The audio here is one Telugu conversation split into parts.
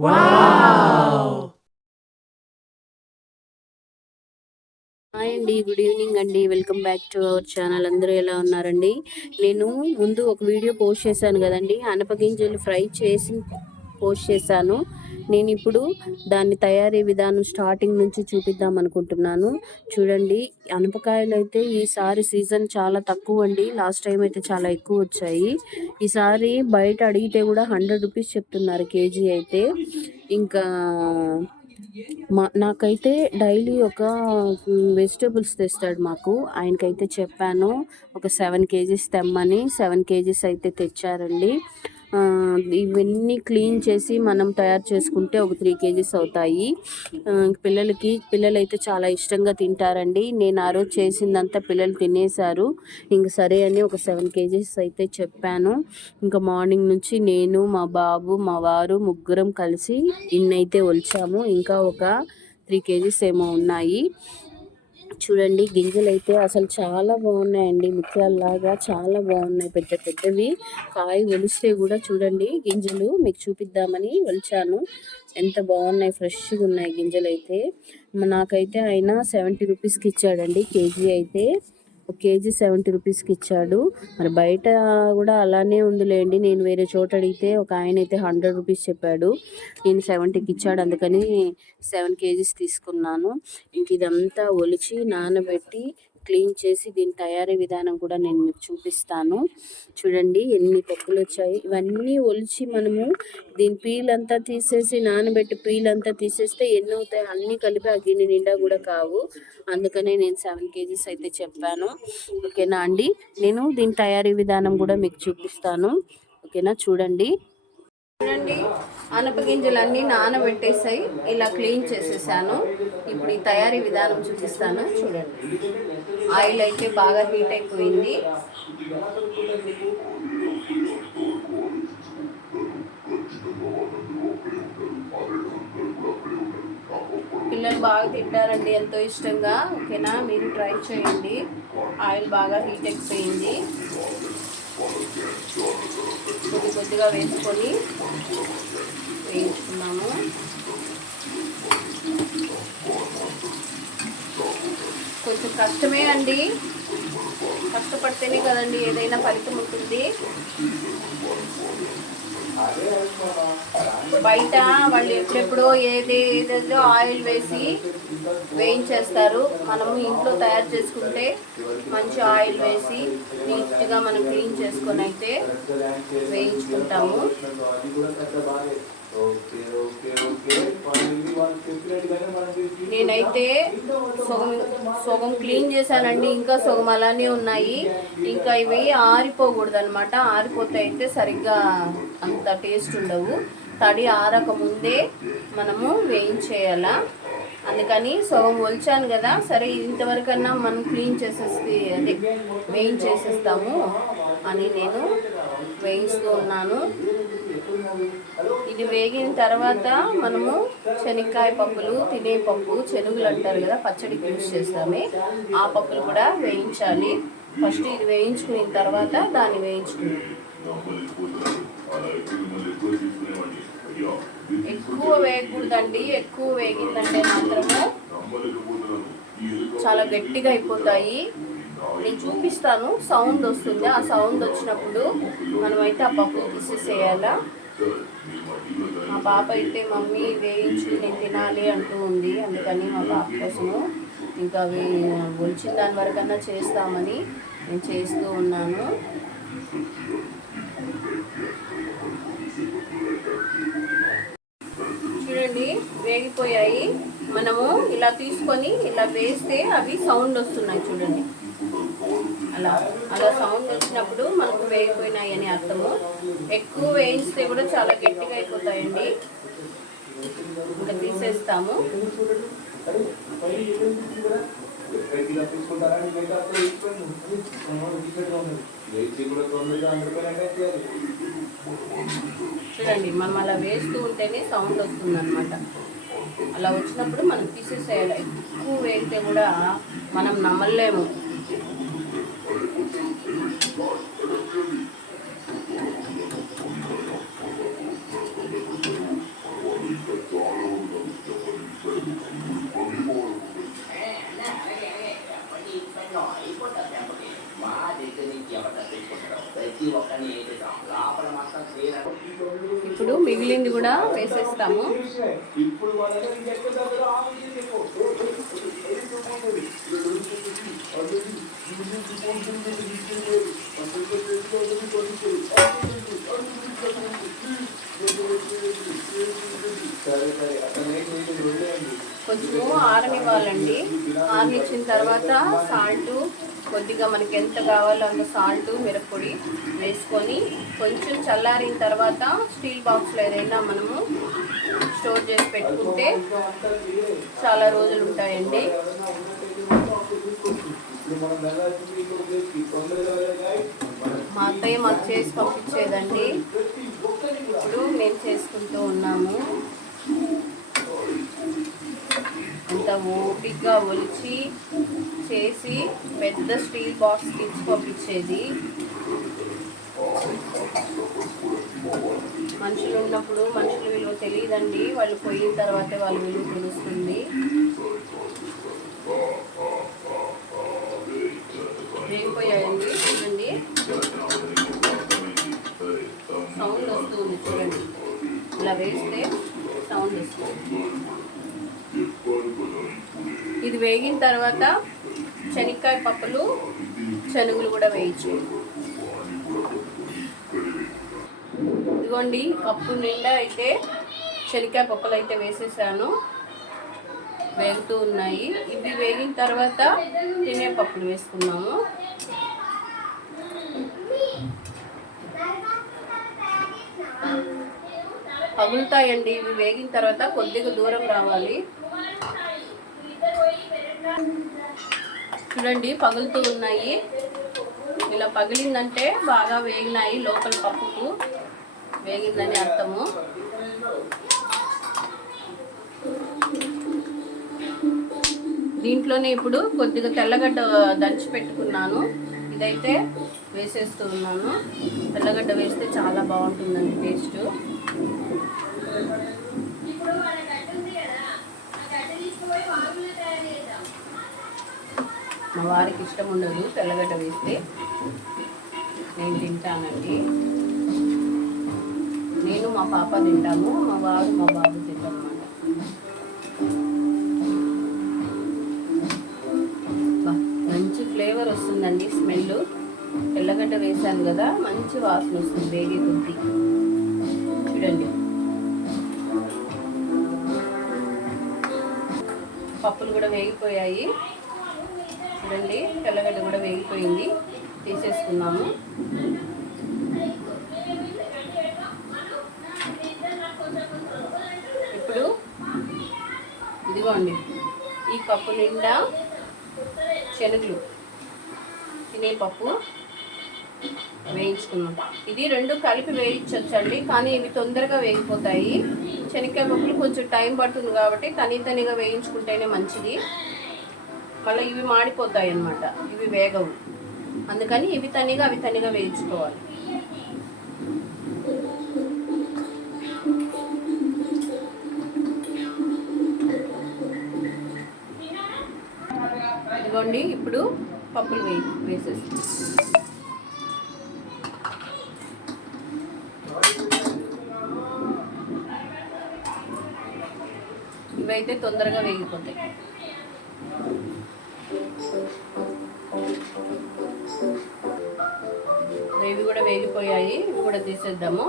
హాయ్ అండి, గుడ్ ఈవినింగ్ అండి. Welcome back to our channel. అందరూ ఎలా ఉన్నారండి? నేను ముందు ఒక వీడియో పోస్ట్ చేశాను కదండి, అనపగింజలు ఫ్రై చేసి పోస్ట్ చేశాను. నేను ఇప్పుడు దాన్ని తయారీ విధానం స్టార్టింగ్ నుంచి చూపిద్దాం అనుకుంటున్నాను. చూడండి, అనపకాయలు అయితే ఈసారి సీజన్ చాలా తక్కువ అండి. లాస్ట్ టైం అయితే చాలా ఎక్కువ వచ్చాయి. ఈసారి బయట అడిగితే కూడా 100 రూపీస్ చెప్తున్నారు కేజీ అయితే. ఇంకా నాకైతే డైలీ ఒక వెజిటేబుల్స్ తెస్తాడు మాకు. ఆయనకైతే చెప్పాను ఒక 7 కేజీస్ తెమ్మని. 7 కేజీస్ అయితే తెచ్చారండి. ఇవన్నీ క్లీన్ చేసి మనం తయారు చేసుకుంటే ఒక 3 కేజీస్ అవుతాయి. పిల్లలైతే చాలా ఇష్టంగా తింటారండి. నేను ఆ రోజు చేసిందంతా పిల్లలు తినేశారు. ఇంక సరే అని ఒక 7 కేజీస్ అయితే చెప్పాను. ఇంకా మార్నింగ్ నుంచి నేను, మా బాబు, మా వారు ముగ్గురం కలిసి ఇన్నైతే ఒలిచాము. ఇంకా ఒక 3 కేజీస్ ఏమో ఉన్నాయి. చూడండి, గింజలు అయితే అసలు చాలా బాగున్నాయండి. ముత్యాలలాగా చాలా బాగున్నాయి, పెద్ద పెద్దవి. కాయ ఒలిస్తే కూడా చూడండి, గింజలు మీకు చూపిద్దామని ఒలిచాను. ఎంత బాగున్నాయి, ఫ్రెష్గా ఉన్నాయి గింజలు అయితే. నాకైతే ఆయన 70 రూపీస్కి ఇచ్చాడండి కేజీ అయితే. ఒక కేజీ 70 రూపీస్కి ఇచ్చాడు. మరి బయట కూడా అలానే ఉందిలేండి. నేను వేరే చోట అడిగితే ఒక ఆయన అయితే 100 రూపీస్ చెప్పాడు. నేను 70కి ఇచ్చాడు, అందుకని 7 కేజీస్ తీసుకున్నాను. ఇంక ఇదంతా ఒలిచి నానబెట్టి క్లీన్ చేసి దీని తయారీ విధానం కూడా నేను మీకు చూపిస్తాను. చూడండి ఎన్ని పప్పులు వచ్చాయి. ఇవన్నీ ఒలిచి మనము దీని పీల్ అంతా తీసేసి నానబెట్టి పీల్ అంతా తీసేస్తే ఎన్ని అవుతాయి, అన్నీ కలిపి ఆ గిన్నె నిండా కూడా కావు. అందుకనే నేను 7 కేజీస్ అయితే చెప్పాను. ఓకేనా అండి, నేను దీని తయారీ విధానం కూడా మీకు చూపిస్తాను. ఓకేనా, చూడండి. అనపగింజలన్నీ నానబెట్టేసాయి, ఇలా క్లీన్ చేసేసాను. ఇప్పుడు ఈ తయారీ విధానం చూపిస్తాను. చూడండి, ఆయిల్ అయితే బాగా హీట్ అయిపోయింది. పిల్లలు బాగా తింటారండి, ఎంతో ఇష్టంగా. ఓకేనా, మీరు ట్రై చేయండి. ఆయిల్ బాగా హీట్ అయిపోయింది. కొద్దిగా వేసుకొని వేయించుకున్నాము. కొంచెం కష్టమే అండి, కష్టపడితేనే కదండి ఏదైనా ఫలితం ఉంటుంది. బయట వాళ్ళు ఎప్పుడెప్పుడో ఏదేదో ఆయిల్ వేసి వేయించేస్తారు. మనము ఇంట్లో తయారు చేసుకుంటే మంచి ఆయిల్ వేసి నీట్గా మనం క్లీన్ చేసుకొని అయితే వేయించుకుంటాము. నేనైతే సగం క్లీన్ చేశానండి, ఇంకా సగం అలానే ఉన్నాయి. ఇంకా ఇవి ఆరిపోకూడదు అనమాట. ఆరిపోతే అయితే సరిగ్గా అంత టేస్ట్ ఉండవు. తడి ఆరక ముందే మనము వేయించేయాలా. అందుకని సగం ఒలిచాను కదా, సరే ఇంతవరకన్నా మనం క్లీన్ చేసేసి వేయించేసేస్తాము అని నేను వేయిస్తూ ఉన్నాను. ఇది వేగిన తర్వాత మనము శనక్కాయ పప్పులు, తినే పప్పు, శనుగులు అంటారు కదా, పచ్చడికి యూజ్ చేస్తామే, ఆ పప్పులు కూడా వేయించాలి. ఫస్ట్ ఇది వేయించుకున్న తర్వాత దాన్ని వేయించుకున్నాం. ఎక్కువ వేయకూడదండి, ఎక్కువ వేగిందంటే మాత్రము చాలా గట్టిగా అయిపోతాయి. నేను చూపిస్తాను, సౌండ్ వస్తుంది. ఆ సౌండ్ వచ్చినప్పుడు మనమైతే ఆ పప్పు తీసేసేయాలా. మా పాప అయితే మమ్మీ వేయించు నేను తినాలి అంటూ ఉంది. అందుకని మా పాప కోసము ఇంకా అవి వచ్చిన దాని వరకన్నా చేస్తామని నేను చేస్తూ ఉన్నాను. చూడండి, వేగిపోయాయి. మనము ఇలా తీసుకొని ఇలా వేస్తే అవి సౌండ్ వస్తున్నాయి చూడండి. అలా సౌండ్ వచ్చినప్పుడు మనకు వేగిపోయినాయి అని అర్థము. ఎక్కువ వేయిస్తే కూడా చాలా గట్టిగా అయిపోతాయండి. ఇంకా తీసేస్తాము. చూడండి, మనం అలా వేస్తూ ఉంటేనే సౌండ్ వస్తుంది అనమాట. అలా వచ్చినప్పుడు మనం తీసేసేయాలి. ఎక్కువ వేస్తే కూడా మనం నమ్మలేము. వేసేస్తాము. కొంచెము ఆరనివ్వాలండి. ఆరనిచ్చిన తర్వాత సాల్ట్ కొద్దిగా మనకి ఎంత కావాలో అంత సాల్ట్, మిరప్పొడి వేసుకొని కొంచెం చల్లారిన తర్వాత స్టీల్ బాక్స్లో ఏదైనా మనము స్టోర్ చేసి పెట్టుకుంటే చాలా రోజులు ఉంటాయండి. మా అత్తయ్య మాకు చేసి పంపించేదండి. ఇప్పుడు మేము చేసుకుంటూ ఉన్నాము. అంత ఓపికగా ఒలిచి చేసి పెద్ద స్టీల్ బాక్స్కి ఇచ్చి పంపించేది. మనుషులు ఉన్నప్పుడు మనుషుల విలువ తెలియదండి, వాళ్ళు పోయిన తర్వాతే వాళ్ళ విలువ తెలుస్తుంది. వేగిపోయాయండి, చూడండి సౌండ్ వస్తుంది, చూడండి ఇలా వేస్తే సౌండ్ వస్తుంది. ఇది వేగిన తర్వాత శనక్కాయ పప్పులు, శనగలు కూడా వేయించు. ఇదిగోండి కప్పు నిండా అయితే శనక్కాయ పప్పులు అయితే వేసేసాను, వేగుతూ ఉన్నాయి. ఇవి వేగిన తర్వాత తినే పప్పులు వేసుకున్నాము. పగులుతాయండి ఇవి వేగిన తర్వాత, కొద్దిగా దూరం రావాలి. చూడండి పగులుతూ ఉన్నాయి. ఇలా పగిలిందంటే బాగా వేగినాయి, లోపల పప్పుకు వేగిందని అర్థము. దీంట్లోనే ఇప్పుడు కొద్దిగా తెల్లగడ్డ దంచి పెట్టుకున్నాను, ఇదైతే వేసేస్తూ ఉన్నాను. తెల్లగడ్డ వేస్తే చాలా బాగుంటుందండి టేస్ట్. మా వారికి ఇష్టం ఉండదు తెల్లగడ్డ వేస్తే, నేను తింటానండి. నేను మా పాప తింటాము, మా వారు మా బాబు తింటాం అన్నమాట. మంచి ఫ్లేవర్ వస్తుందండి, స్మెల్. తెల్లగడ్డ వేసాను కదా, మంచి వాసన వస్తుంది వేగే కొద్ది. చూడండి పప్పులు కూడా వేగిపోయాయి. చూడండి తెల్లగడ్డ కూడా వేగిపోయింది, తీసేసుకున్నాము. ఇప్పుడు ఇదిగోండి ఈ కప్పు నిండా శనగలు, తినేపప్పు వేయించుకున్నాం. ఇది రెండు కలిపి వేయించవచ్చండి, కానీ ఇవి తొందరగా వేగిపోతాయి. శనక్కాయ పప్పులు కొంచెం టైం పడుతుంది కాబట్టి తనిగా వేయించుకుంటేనే మంచిది. మళ్ళీ ఇవి మాడిపోతాయి అన్నమాట, ఇవి వేగవు. అందుకని ఇవి తనిగా వేయించుకోవాలి. ఇదిగోండి ఇప్పుడు పప్పులు వేసేస్తాం. ఇవైతే తొందరగా వేగిపోతాయి. ఇవి కూడా వేగిపోయాయి, ఇవి కూడా తీసేద్దాము.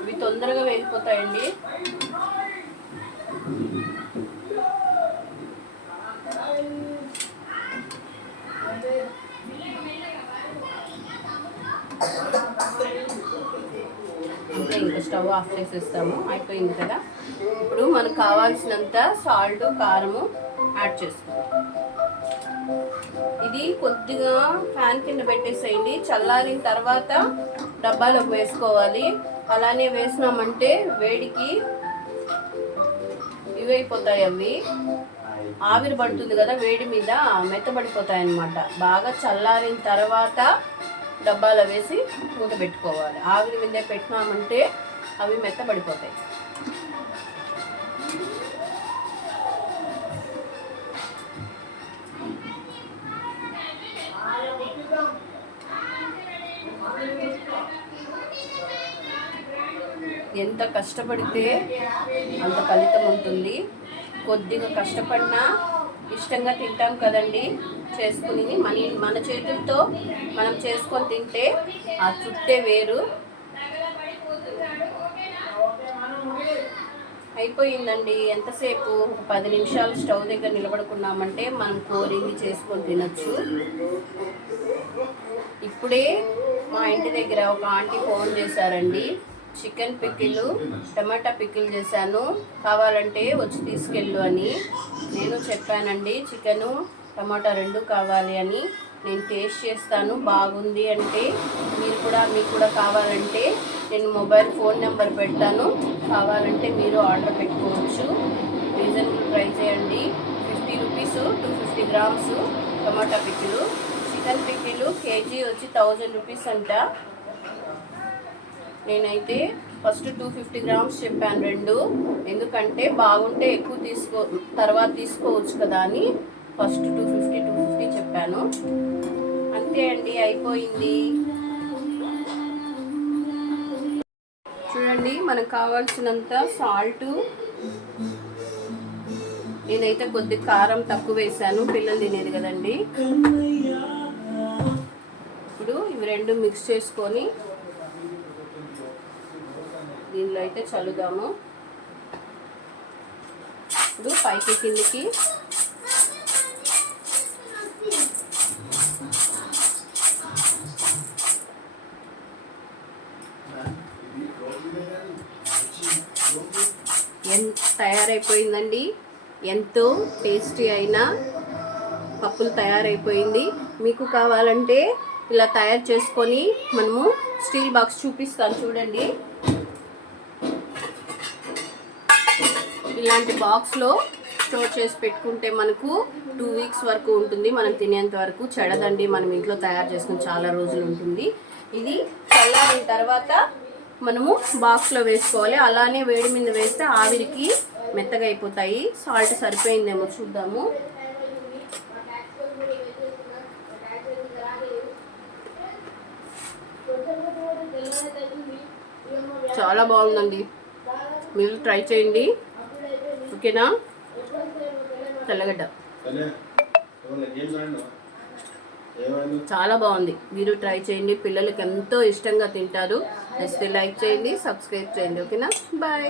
ఇవి తొందరగా వేగిపోతాయండి. ఇంకా స్టవ్ ఆఫ్ చేసేస్తాము, అయిపోయింది కదా. ఇప్పుడు మనకు కావాల్సినంత సాల్ట్, కారము యాడ్ చేసుకుందాం. ఇది కొద్దిగా ఫ్యాన్ కింద పెట్టేసేయండి, చల్లారిన తర్వాత డబ్బాలోకి వేసుకోవాలి. అలానే వేసినామంటే వేడికి ఇవైపోతాయి, అవి ఆవిరి పడుతుంది కదా వేడి మీద, మెత్తబడిపోతాయి అన్నమాట. బాగా చల్లారిన తర్వాత డబ్బాలో వేసి మూత పెట్టుకోవాలి. ఆవిరి మీద పెట్టినామంటే అవి మెత్తబడిపోతాయి. ఎంత కష్టపడితే అంత ఫలితం ఉంటుంది. కొద్దిగా కష్టపడినా ఇష్టంగా తింటాం కదండి. చేసుకుని మన చేతులతో మనం చేసుకొని తింటే ఆ తృప్తే వేరు. అయిపోయిందండి. ఎంతసేపు, ఒక 10 నిమిషాలు స్టవ్ దగ్గర నిలబడుకున్నామంటే మనం కోరింది చేసుకొని తినచ్చు. ఇప్పుడే మా ఇంటి దగ్గర ఒక ఆంటీ ఫోన్ చేశారండి. చికెన్ పికిల్, టమాటా పికిల్ చేశాను, కావాలంటే వచ్చి తీసుకెళ్ళు అని. నేను చెప్పానండి చికెను టమాటా 2 కావాలి అని. నేను టేస్ట్ చేస్తాను, బాగుంది అంటే మీకు కూడా కావాలంటే నేను మొబైల్ ఫోన్ నెంబర్ పెడతాను, కావాలంటే మీరు ఆర్డర్ పెట్టుకోవచ్చు. రీజనబుల్ ప్రైస్ అండి. 50 రూపీస్ 250 గ్రామ్స్ టమాటా పికిలు. చికెన్ పికిలు కేజీ వచ్చి 1000 రూపీస్ అంట. నేనైతే ఫస్ట్ 250 గ్రామ్స్ చెప్పాను 2, ఎందుకంటే బాగుంటే ఎక్కువ తర్వాత తీసుకోవచ్చు కదా అని ఫస్ట్ 250 చెప్పాను. అంతే అండి, అయిపోయింది. చూడండి, మనకు కావాల్సినంత సాల్ట్. నేనైతే కొద్ది కారం తక్కువ వేసాను, పిల్లలు తినేది కదండి. ఇప్పుడు ఇవి 2 మిక్స్ చేసుకొని దీనిలో అయితే చల్లుదాము. ఇప్పుడు పైకి కిందికి తయారైపోయిందండి. ఎంతో టేస్టీ అయిన పప్పులు తయారైపోయింది. మీకు కావాలంటే ఇలా తయారు చేసుకొని మనము స్టీల్ బాక్స్ చూపిస్తాను చూడండి. ఇలాంటి బాక్స్లో స్టోర్ చేసి పెట్టుకుంటే మనకు 2 వీక్స్ వరకు ఉంటుంది. మనం తినేంత వరకు చెడదండి. మనం ఇంట్లో తయారు చేసుకుని చాలా రోజులు ఉంటుంది. ఇది చల్లారిన తర్వాత మనము బాక్స్లో వేసుకోవాలి. అలానే వేడి మీద వేస్తే ఆవిరికి మెత్తగా అయిపోతాయి. సాల్ట్ సరిపోయిందేమో చూద్దాము. చాలా బాగుందండి, మీరు ట్రై చేయండి. ఓకేనా? తెల్లగడ్డ చాలా బాగుంది, మీరు ట్రై చేయండి. పిల్లలకి ఎంతో ఇష్టంగా తింటారు. నచ్చితే లైక్ చేయండి, సబ్స్క్రైబ్ చేయండి. ఓకేనా? బాయ్.